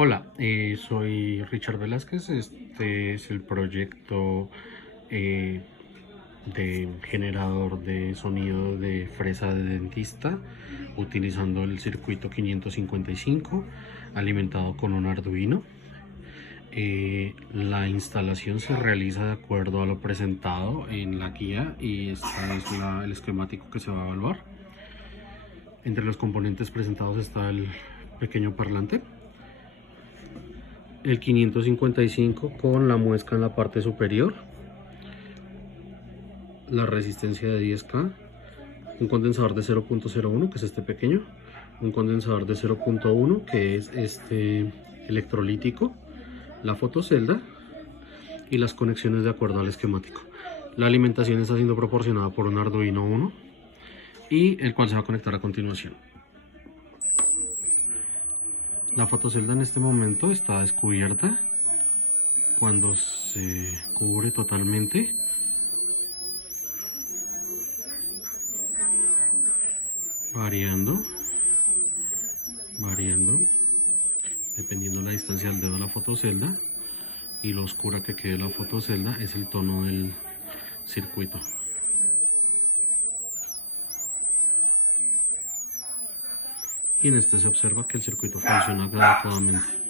Hola, soy Richard Velázquez. Este es el proyecto eh, de generador de sonido de fresa de dentista utilizando el circuito 555 alimentado con un Arduino. La instalación se realiza de acuerdo a lo presentado en la guía y este es el esquemático que se va a evaluar. Entre los componentes presentados está el pequeño parlante, el 555 con la muesca en la parte superior, la resistencia de 10K, un condensador de 0.01 que es este pequeño, un condensador de 0.1 que es este electrolítico, la fotocelda y las conexiones de acuerdo al esquemático. La alimentación está siendo proporcionada por un Arduino Uno y el cual se va a conectar a continuación. La fotocelda en este momento está descubierta. Cuando se cubre totalmente, variando, dependiendo la distancia del dedo a la fotocelda y lo oscura que quede la fotocelda es el tono del circuito. Y en este se observa que el circuito funciona adecuadamente.